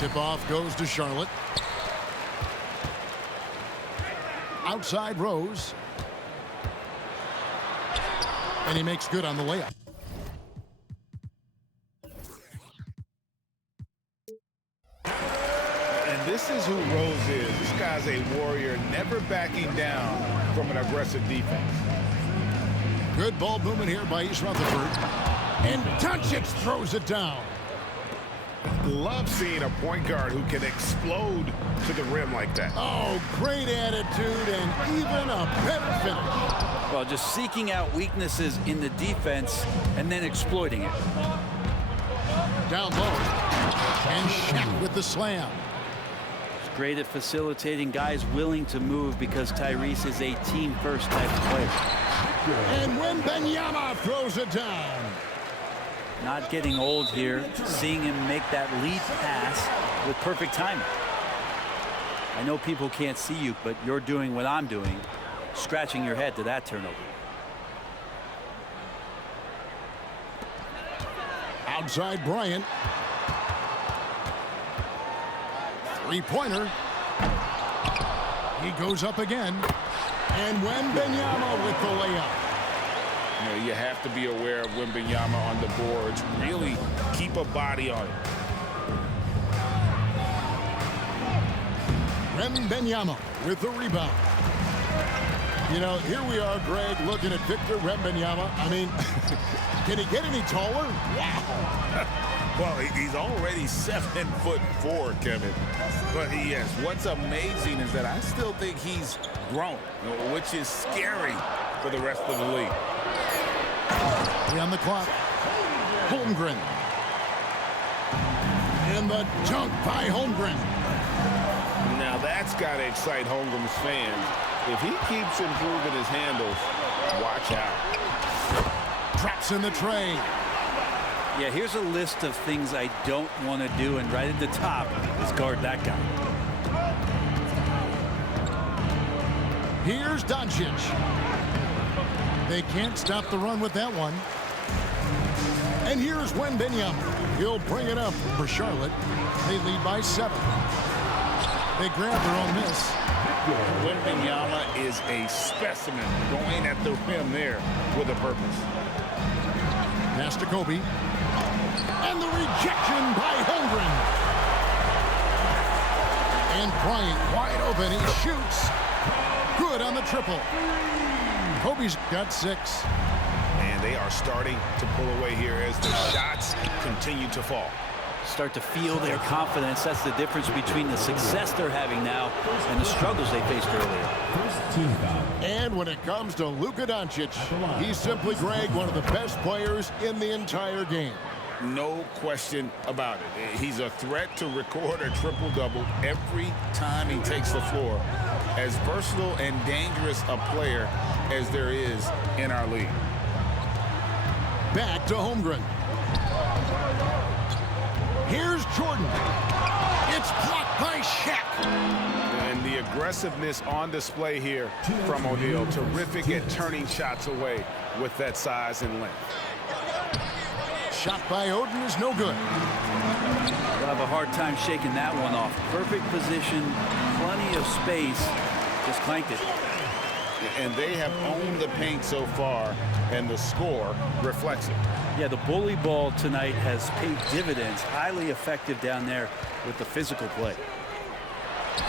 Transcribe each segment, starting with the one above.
Tip-off goes to Charlotte. Outside Rose. And he makes good on the layup. And this is who Rose is. This guy's a warrior, never backing down from an aggressive defense. Good ball movement here by East Rutherford. And Doncic throws it down. Love seeing a point guard who can explode to the rim like that. Oh, great attitude and even a better finish. Well, just seeking out weaknesses in the defense and then exploiting it. Down low. And Shaq with the slam. He's great at facilitating guys willing to move because Tyrese is a team-first type of player. And Wembanyama throws it down. Not getting old here, seeing him make that lead pass with perfect timing. I know people can't see you, but you're doing what I'm doing, scratching your head to that turnover. Outside Bryant. Three-pointer. He goes up again. And Wembanyama with the layup. You know, you have to be aware of Wembanyama on the boards. Really keep a body on it. Wembanyama with the rebound. You know, here we are, Greg, looking at Victor Wembanyama. I mean, can he get any taller? Wow. Well, he's already 7'4", Kevin. But yes, what's amazing is that I still think he's grown, which is scary for the rest of the league. On the clock. Holmgren. And the dunk by Holmgren. Now that's got to excite Holmgren's fans. If he keeps improving his handles, watch out. Traps in the tray. Yeah, here's a list of things I don't want to do, and right at the top is guard that guy. Here's Doncic. They can't stop the run with that one. And here's Wembanyama. He'll bring it up for Charlotte. They lead by 7. They grab their own miss. Wembanyama is a specimen going at the rim there with a purpose. Pass to Kobe. And the rejection by Holmgren. And Bryant wide open. He shoots. Good on the triple. Kobe's got 6. And they are starting to pull away here as the shots continue to fall. Start to feel their confidence. That's the difference between the success they're having now and the struggles they faced earlier. And when it comes to Luka Doncic, he's simply, Greg, one of the best players in the entire game. No question about it. He's a threat to record a triple-double every time he takes the floor. As versatile and dangerous a player as there is in our league. Back to Holmgren. Here's Jordan. It's blocked by Shaq. And the aggressiveness on display here from O'Neal. Terrific at turning shots away with that size and length. Shot by Oden is no good. They'll have a hard time shaking that one off. Perfect position, plenty of space. Just clanked it. And they have owned the paint so far, and the score reflects it. Yeah, the bully ball tonight has paid dividends. Highly effective down there with the physical play.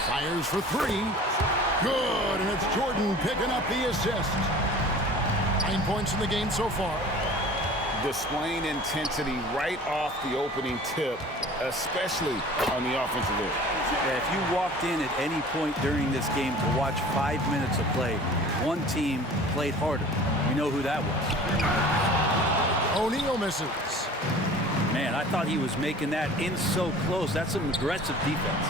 Fires for 3. Good, and it's Jordan picking up the assist. 9 points in the game so far. displaying intensity right off the opening tip, especially on the offensive end. Yeah, if you walked in at any point during this game to watch 5 minutes of play, one team played harder. You know who that was. O'Neal misses. Man, I thought he was making that in so close. That's some aggressive defense.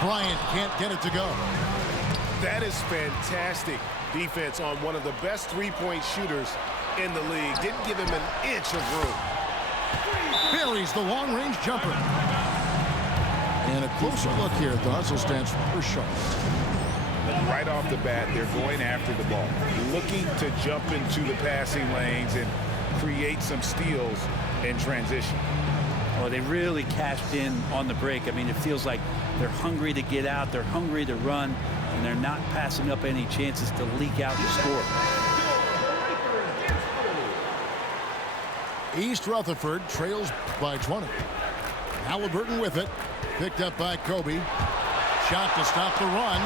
Bryant can't get it to go. That is fantastic defense on one of the best three-point shooters in the league. Didn't give him an inch of room. Buries the long-range jumper. And a closer look here at the hustle stance for Charlotte. Right off the bat, they're going after the ball, looking to jump into the passing lanes and create some steals in transition. Oh, they really cashed in on the break. I mean, it feels like they're hungry to get out, they're hungry to run, and they're not passing up any chances to leak out and score. East Rutherford trails by 20. Halliburton with it. Picked up by Kobe. Shot to stop the run.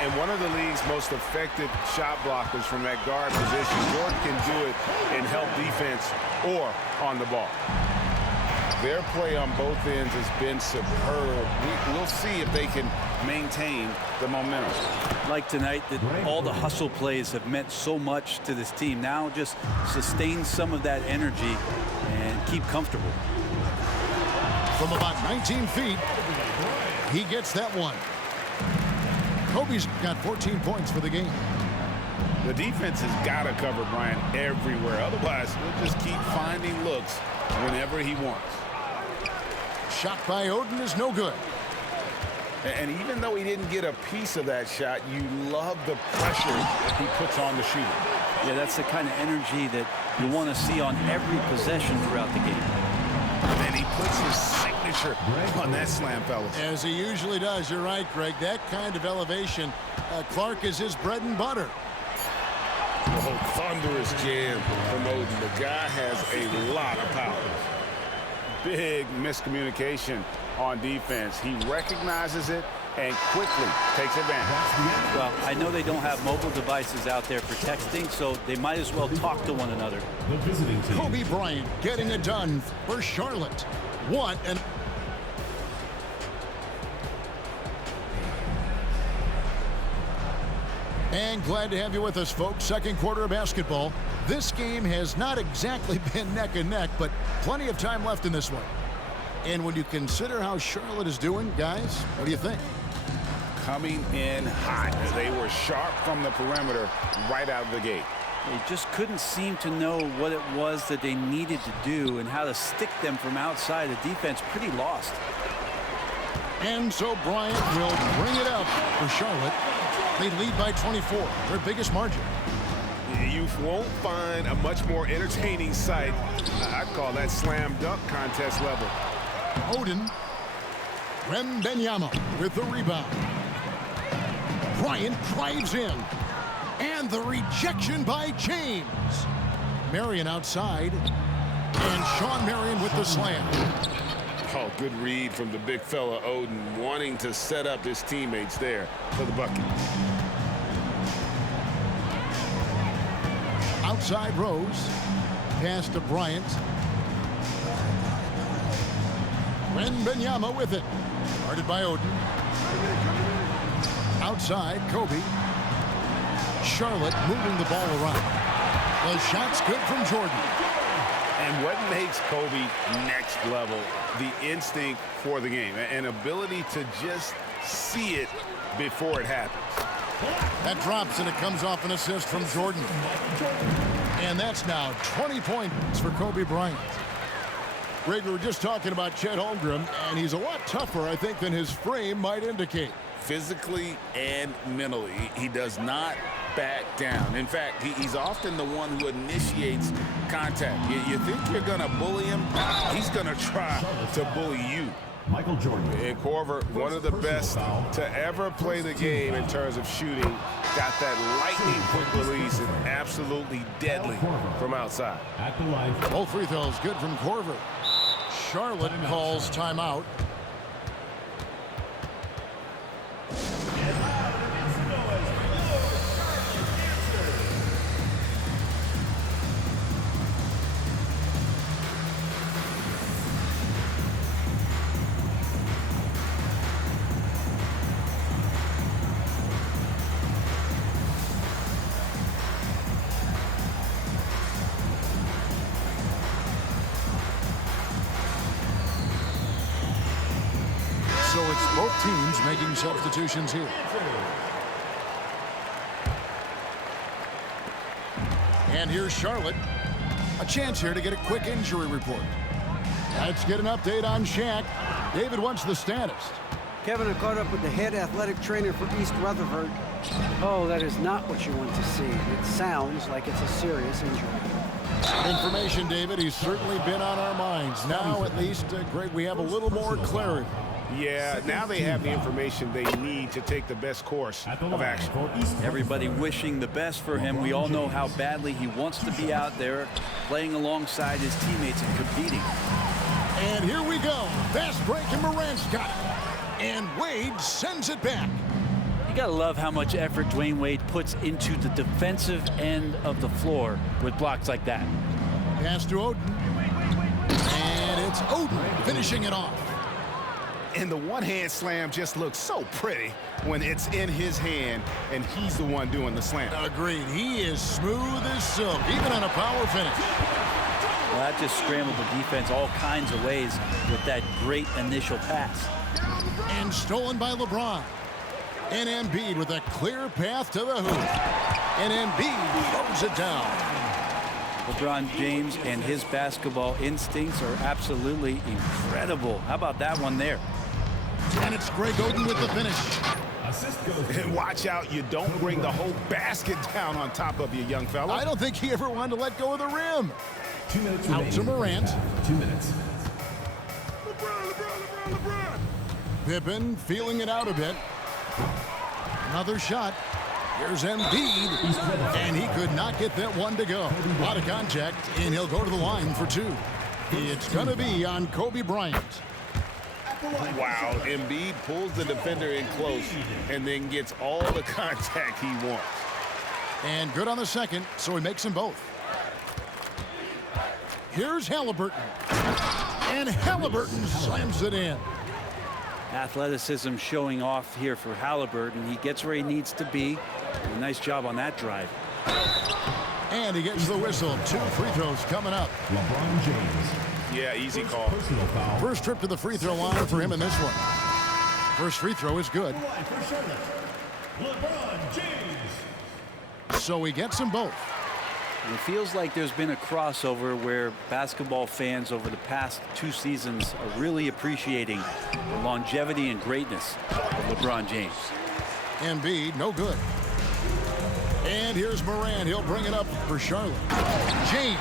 And one of the league's most effective shot blockers from that guard position. Jordan can do it in help defense or on the ball. Their play on both ends has been superb. We'll see if they can maintain the momentum. Like tonight, that all the hustle plays have meant so much to this team. Now just sustain some of that energy and keep comfortable. From about 19 feet, he gets that one. Kobe's got 14 points for the game. The defense has got to cover Bryant everywhere. Otherwise, he'll just keep finding looks whenever he wants. Shot by Oden is no good. And even though he didn't get a piece of that shot, you love the pressure he puts on the shooter. Yeah, that's the kind of energy that you want to see on every possession throughout the game. And he puts his signature on that slam, fellas. As he usually does. You're right, Greg. That kind of elevation, Clark, is his bread and butter. Oh, thunderous jam from Oden. The guy has a lot of power. Big miscommunication on defense. He recognizes it and quickly takes advantage. Well, I know they don't have mobile devices out there for texting, so they might as well talk to one another. The visiting team. Kobe Bryant getting it done for Charlotte. What an... And glad to have you with us, folks. Second quarter of basketball. This game has not exactly been neck and neck, but plenty of time left in this one. And when you consider how Charlotte is doing, guys, what do you think? Coming in hot. They were sharp from the perimeter right out of the gate. They just couldn't seem to know what it was that they needed to do and how to stick them from outside. The defense pretty lost. And so Bryant will bring it up for Charlotte. They lead by 24, their biggest margin. You won't find a much more entertaining sight. I'd call that slam dunk contest level. Oden. Wembanyama with the rebound. Bryant drives in. And the rejection by James. Marion outside. And Sean Marion with the slam. Oh, good read from the big fella Oden, wanting to set up his teammates there for the bucket. Outside Rose. Pass to Bryant. Wembanyama with it. Guarded by Oden. Outside, Kobe. Charlotte moving the ball around. The shot's good from Jordan. And what makes Kobe next level? The instinct for the game. An ability to just see it before it happens. That drops and it comes off an assist from Jordan. And that's now 20 points for Kobe Bryant. Greg, we were just talking about Chet Holmgren, and he's a lot tougher, I think, than his frame might indicate. Physically and mentally, he does not back down. In fact, he's often the one who initiates contact. You think you're going to bully him? He's going to try to bully you. Michael Jordan. And Korver, one of the best to ever play the game in terms of shooting. Got that lightning quick release and absolutely deadly from outside. At the line. Both free throws good from Korver. Charlotte calls timeout. it's both teams making substitutions here. And here's Charlotte. A chance here to get a quick injury report. Let's get an update on Shaq. David, what's the status? Kevin, I caught up with the head athletic trainer for East Rutherford. Oh, that is not what you want to see. It sounds like it's a serious injury. Information, David. He's certainly been on our minds. Now, at least, Greg, we have a little more clarity. Yeah, now they have the information they need to take the best course of action. Everybody wishing the best for him. We all know how badly he wants to be out there playing alongside his teammates and competing. And here we go. Fast break, and Morant's got it. And Wade sends it back. You gotta love how much effort Dwayne Wade puts into the defensive end of the floor with blocks like that. Pass to Oden. And it's Oden finishing it off. And the one-hand slam just looks so pretty when it's in his hand and he's the one doing the slam. Agreed. He is smooth as silk, even on a power finish. Well, that just scrambled the defense all kinds of ways with that great initial pass. And stolen by LeBron. And Embiid with a clear path to the hoop. And Embiid throws it down. LeBron James and his basketball instincts are absolutely incredible. How about that one there? And it's Greg Oden with the finish. Assist goes to And watch out, you don't bring the whole basket down on top of you, young fella. I don't think he ever wanted to let go of the rim. 2 minutes Out remaining. to Morant. 2 minutes. LeBron. Pippen feeling it out a bit. Another shot. Here's Embiid. And he could not get that one to go. A lot of contact, and he'll go to the line for two. It's going to be on Kobe Bryant. Wow, Embiid pulls the defender in close and then gets all the contact he wants. And good on the second, so he makes them both. Here's Halliburton. And Halliburton slams it in. Athleticism showing off here for Halliburton. He gets where he needs to be. A nice job on that drive. And he gets the whistle. 2 free throws coming up. LeBron James. Yeah, easy call. Personal foul. First trip to the free throw line for him in this one. First free throw is good. Line for Charlotte. LeBron James. So he gets them both. And it feels like there's been a crossover where basketball fans over the past 2 seasons are really appreciating the longevity and greatness of LeBron James. Embiid, no good. And here's Morant. He'll bring it up for Charlotte. James.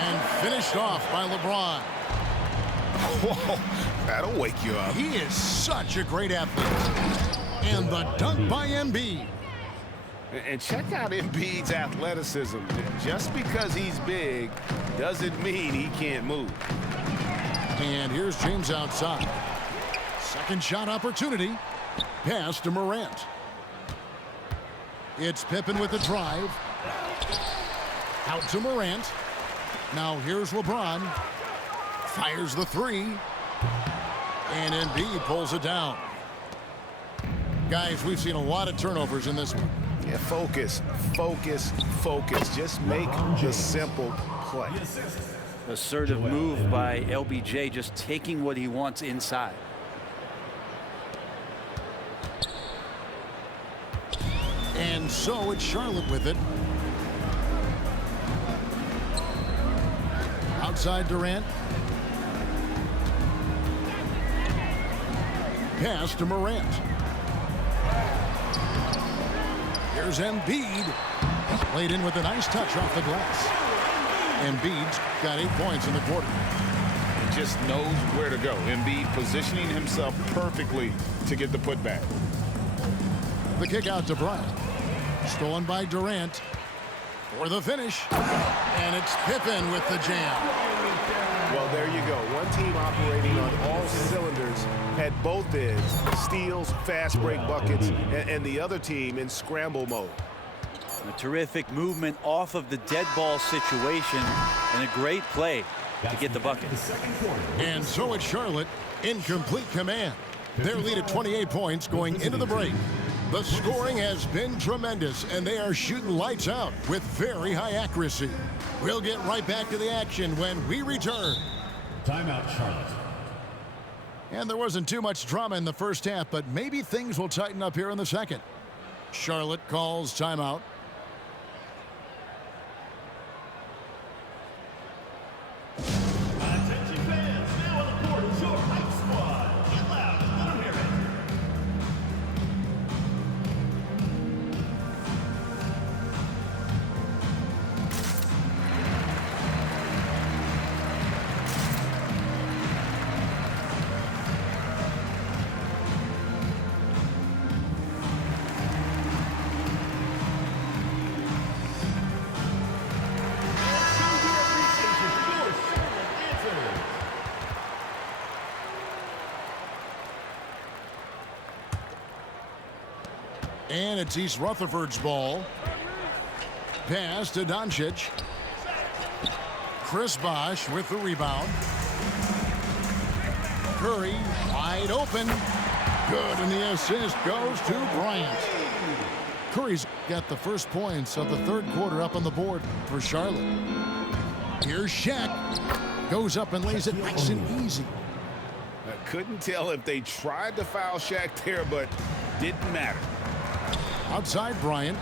And finished off by LeBron. Whoa, that'll wake you up. He is such a great athlete. And the dunk by Embiid. And check out Embiid's athleticism. Just because he's big doesn't mean he can't move. And here's James outside. Second shot opportunity. Pass to Morant. It's Pippen with the drive. Out to Morant. Now here's LeBron. Fires the three. And Embiid pulls it down. Guys, we've seen a lot of turnovers in this one. Yeah, focus, focus, focus. Just make the simple play. Assertive move by LBJ, just taking what he wants inside. And so it's Charlotte with it. Outside Durant. Pass to Morant. Here's Embiid. Played in with a nice touch off the glass. Embiid's got 8 points in the quarter. He just knows where to go. Embiid positioning himself perfectly to get the putback. The kick out to Bryant. Stolen by Durant for the finish. And it's Pippen with the jam. Well, there you go. One team operating on all cylinders at both ends. Steals, fast break buckets, and the other team in scramble mode. A terrific movement off of the dead ball situation and a great play to get the bucket. And so it's Charlotte in complete command. Their lead at 28 points going into the break. The scoring has been tremendous, and they are shooting lights out with very high accuracy. We'll get right back to the action when we return. Timeout, Charlotte. And there wasn't too much drama in the first half, but maybe things will tighten up here in the second. Charlotte calls timeout. Attention fans, now on the court is your hype squad. Get loud and let 'em hear it. And it's East Rutherford's ball. Pass to Doncic. Chris Bosh with the rebound. Curry wide open. Good, and the assist goes to Bryant. Curry's got the first points of the third quarter up on the board for Charlotte. Here's Shaq. Goes up and lays it nice and easy. I couldn't tell if they tried to foul Shaq there, but didn't matter. Outside Bryant.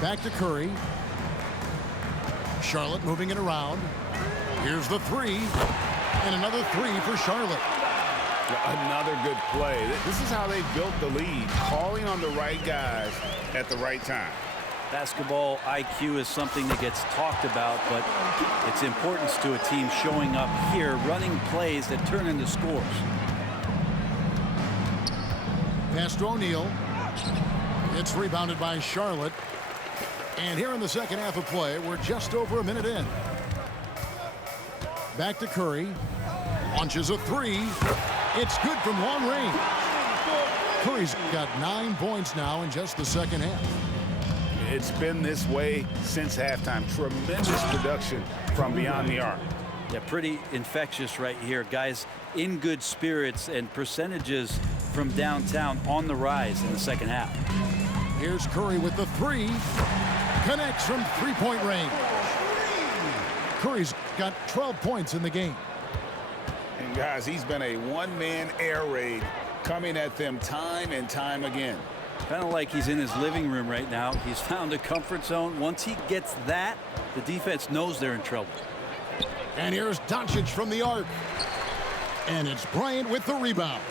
Back to Curry. Charlotte moving it around. Here's the three. And another three for Charlotte. Another good play. This is how they built the lead, calling on the right guys at the right time. Basketball IQ is something that gets talked about, but its importance to a team showing up here, running plays that turn into scores. Pass to O'Neal. It's rebounded by Charlotte. And here in the second half of play, we're just over a minute in. Back to Curry. Launches a three. It's good from long range. Curry's got 9 points now in just the second half. It's been this way since halftime. Tremendous production from beyond the arc. Yeah, pretty infectious right here. Guys in good spirits, and percentages from downtown on the rise in the second half. Here's Curry with the three. Connects from three-point range. Curry's got 12 points in the game. And guys, he's been a one-man air raid coming at them time and time again. Kind of like he's in his living room right now. He's found a comfort zone. Once he gets that, the defense knows they're in trouble. And here's Doncic from the arc. And it's Bryant with the rebound.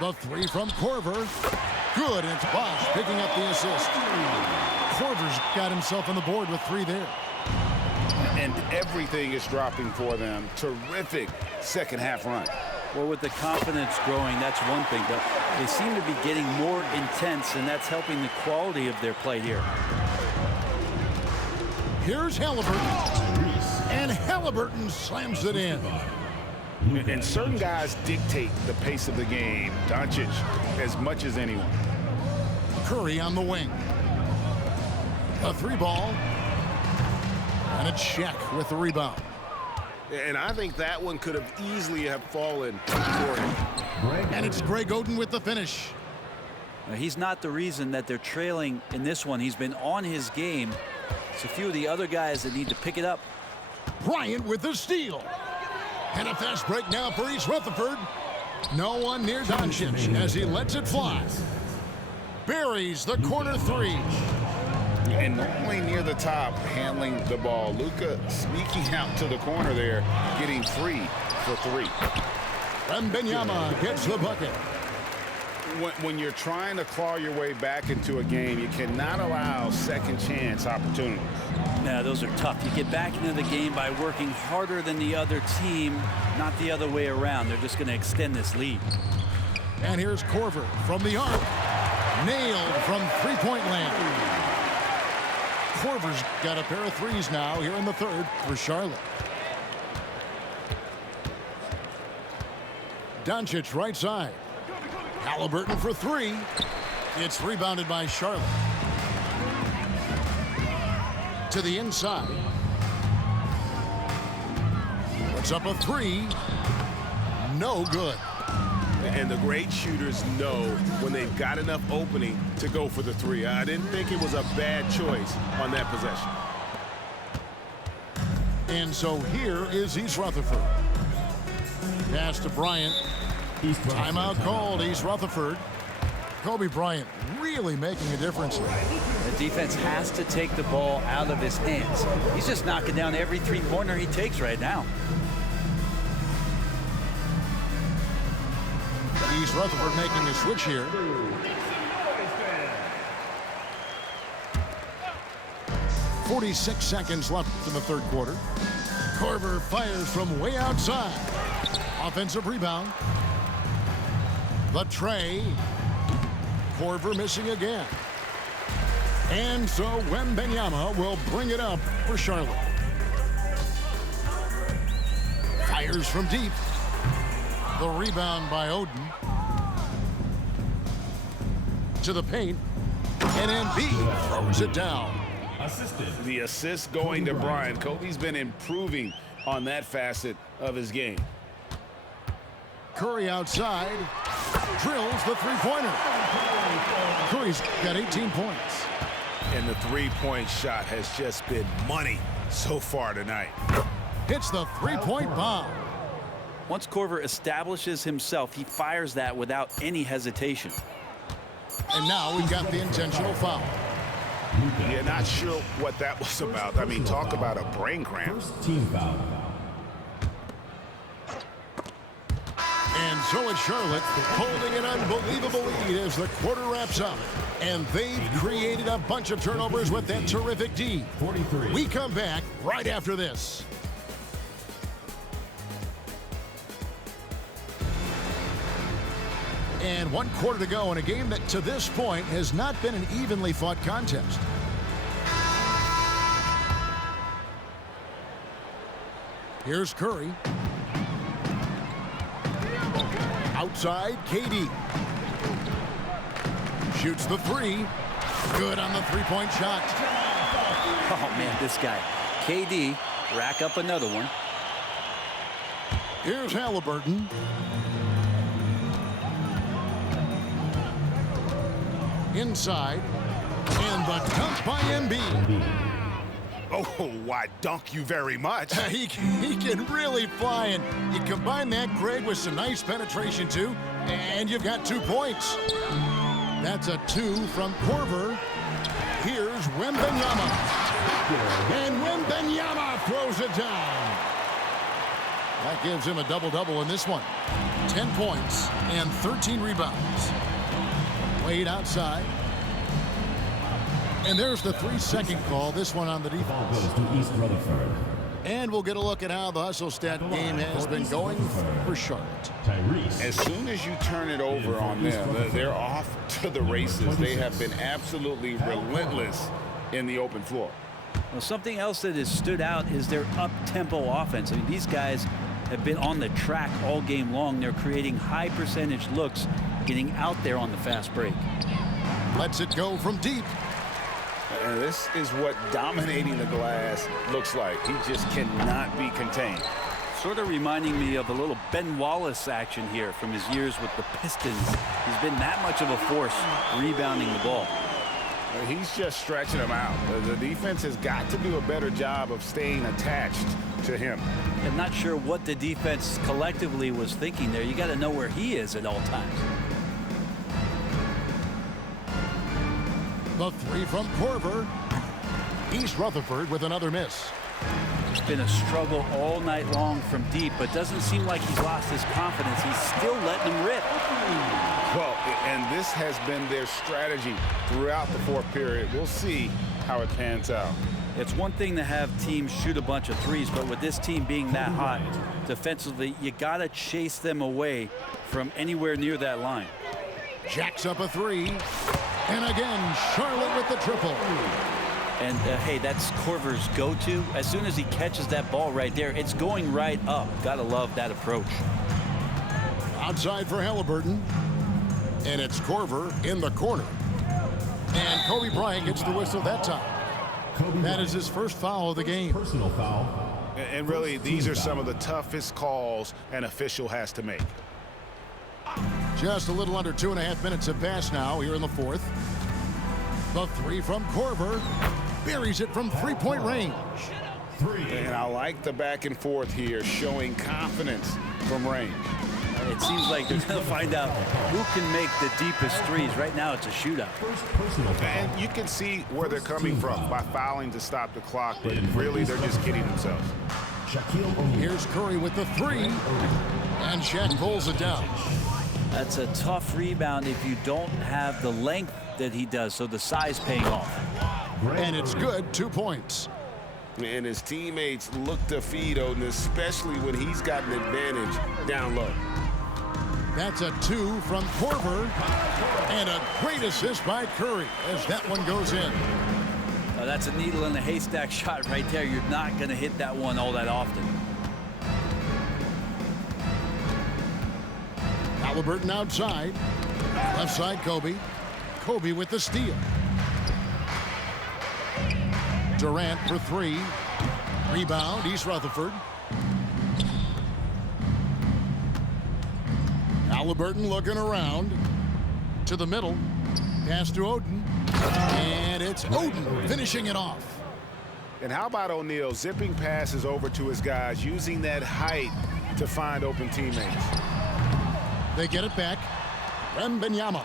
The three from Korver. Good, and it's Bosh picking up the assist. Korver's got himself on the board with three there. And everything is dropping for them. Terrific second half run. Well, with the confidence growing, that's one thing, but they seem to be getting more intense, and that's helping the quality of their play here. Here's Halliburton. And Halliburton slams it in. And certain guys dictate the pace of the game. Doncic as much as anyone. Curry on the wing. A three ball. And it's Shaq with the rebound. And I think that one could have easily have fallen for him. And it's Greg Oden with the finish. Now, he's not the reason that they're trailing in this one. He's been on his game. It's a few of the other guys that need to pick it up. Bryant with the steal. And a fast break now for East Rutherford. No one near Doncic as he lets it fly. Buries the corner three. And normally near the top, handling the ball. Luka sneaking out to the corner there, getting free for three. Wembanyama gets the bucket. When you're trying to claw your way back into a game, you cannot allow second chance opportunities. Now, those are tough. You get back into the game by working harder than the other team, not the other way around. They're just going to extend this lead. And here's Korver from the arc. Nailed from three-point land. Korver's got a pair of threes now here in the third for Charlotte. Doncic right side. Halliburton for three. It's rebounded by Charlotte. To the inside. Puts up a three. No good. And the great shooters know when they've got enough opening to go for the three. I didn't think it was a bad choice on that possession. And so here is East Rutherford. Pass to Bryant. Timeout called, East Rutherford. Kobe Bryant really making a difference. The defense has to take the ball out of his hands. He's just knocking down every three-pointer he takes right now. East Rutherford making a switch here. .46 seconds left in the third quarter. Korver fires from way outside. Offensive rebound. The tray. Korver missing again. And so Wembanyama will bring it up for Charlotte. Fires from deep. The rebound by Oden. To the paint. And Embiid throws it down. The assist going to Bryant. Kobe's been improving on that facet of his game. Curry outside. Drills the three-pointer. Curry's got 18 points. And the three-point shot has just been money so far tonight. Hits the three-point bomb. Once Korver establishes himself, he fires that without any hesitation. And now we've got the intentional foul. Yeah, not sure what that was about. I mean, talk about a brain cramp. Team foul. And so it's Charlotte holding an unbelievable lead as the quarter wraps up. And they've created a bunch of turnovers with that terrific D. 43. We come back right after this. And 1 quarter to go in a game that to this point has not been an evenly fought contest. Here's Curry. Outside, KD. Shoots the three. Good on the three-point shot. Oh, man, this guy. KD, rack up another one. Here's Halliburton. Inside. And the dunk by Embiid. Oh, why, dunk you very much. He can really fly, and you combine that, Greg, with some nice penetration, too, and you've got 2 points. That's a 2 from Korver. Here's Wembanyama. And Wembanyama throws it down. That gives him a double-double in this one. 10 points and 13 rebounds. Wade outside. And there's the 3-second call, this one on the defense. Goes to East Rutherford. And we'll get a look at how the hustle stat game has been going for Charlotte. Tyrese. As soon as you turn it over on them, they're off to the races. They have been absolutely relentless in the open floor. Well, something else that has stood out is their up-tempo offense. I mean, these guys have been on the track all game long. They're creating high percentage looks, getting out there on the fast break. Lets it go from deep. And this is what dominating the glass looks like. He just cannot be contained. Sort of reminding me of a little Ben Wallace action here from his years with the Pistons. He's been that much of a force rebounding the ball. He's just stretching him out. The defense has got to do a better job of staying attached to him. I'm not sure what the defense collectively was thinking there. You got to know where he is at all times. The three from Korver. East Rutherford with another miss. It's been a struggle all night long from deep, but doesn't seem like he's lost his confidence. He's still letting them rip. Well, and this has been their strategy throughout the fourth period. We'll see how it pans out. It's one thing to have teams shoot a bunch of threes, but with this team being that hot defensively, you got to chase them away from anywhere near that line. Jacks up a three. And again, Charlotte with the triple. And, hey, that's Korver's go-to. As soon as he catches that ball right there, it's going right up. Got to love that approach. Outside for Halliburton. And it's Korver in the corner. And Kobe Bryant gets the whistle that time. That is his first foul of the game. Personal foul. And really, these are some of the toughest calls an official has to make. Just a little under 2.5 minutes have passed now here in the fourth. The three from Korver. Buries it from three-point range. And I like the back and forth here, showing confidence from range. It seems like they're going to find out who can make the deepest threes. Right now, it's a shootout. And you can see where they're coming from by fouling to stop the clock, but really they're just kidding themselves. Here's Curry with the three, and Shaq pulls it down. That's a tough rebound if you don't have the length that he does, so the size paying off. And it's good, 2 points. And his teammates look to feed Odin, especially when he's got an advantage down low. That's a 2 from Korver, and a great assist by Curry as that one goes in. That's a needle in a haystack shot right there. You're not going to hit that one all that often. Halliburton outside. Left side, Kobe. Kobe with the steal. Durant for three. Rebound, East Rutherford. Halliburton looking around. To the middle. Pass to Odin. And it's Odin finishing it off. And how about O'Neal zipping passes over to his guys, using that height to find open teammates. They get it back. Wembanyama.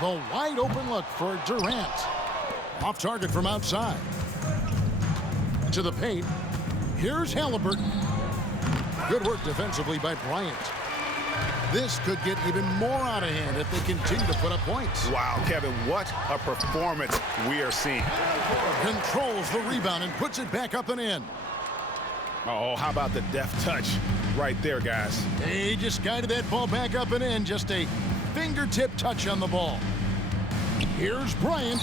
The wide open look for Durant. Off target from outside. To the paint. Here's Halliburton. Good work defensively by Bryant. This could get even more out of hand if they continue to put up points. Wow, Kevin, what a performance we are seeing. Controls the rebound and puts it back up and in. Oh, how about the deft touch right there, guys? He just guided that ball back up and in. Just a fingertip touch on the ball. Here's Bryant.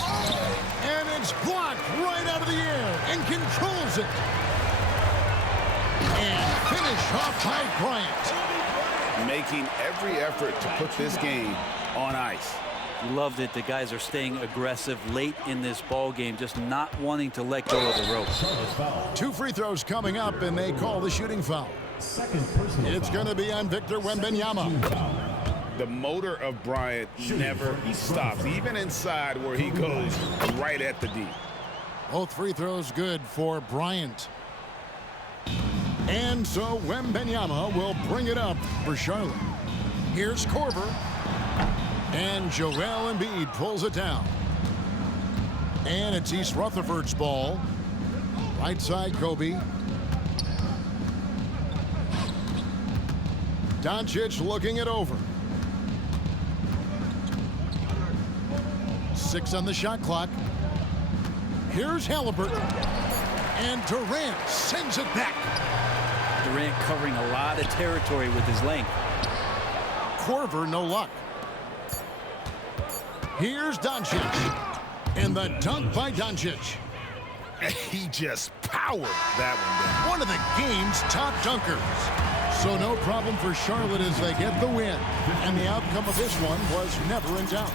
And it's blocked right out of the air and controls it. And finish off by Bryant. Making every effort to put this game on ice. Loved it. The guys are staying aggressive late in this ball game, just not wanting to let go of the rope. 2 free throws coming up, and they call the shooting foul. It's going to be on Victor Wembanyama. The motor of Bryant never stops, even inside where he goes right at the D. Both free throws good for Bryant. And so Wembanyama will bring it up for Charlotte. Here's Korver. And Joel Embiid pulls it down. And it's East Rutherford's ball. Right side, Kobe. Doncic looking it over. 6 on the shot clock. Here's Halliburton. And Durant sends it back. Durant covering a lot of territory with his length. Korver, no luck. Here's Doncic. And the dunk by Doncic. He just powered that one down. One of the game's top dunkers. So no problem for Charlotte as they get the win. And the outcome of this one was never in doubt.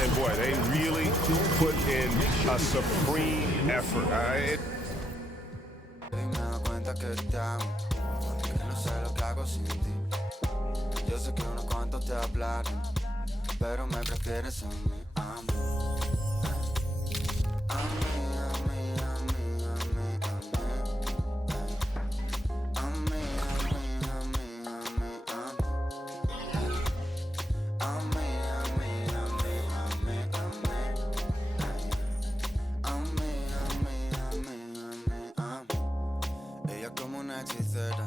And boy, they really put in a supreme effort. Yo sé que unos cuantos te hablaron, pero me prefieres a mí, a mí. A mí, a mí, a mí, a mí, a mí. A mí, a mí, a mí, a mí, a mí. A mí, a mí, a mí, a mí, a mí. A mí, a mí, a mí, a mí, a mí. Ella como una hechicera.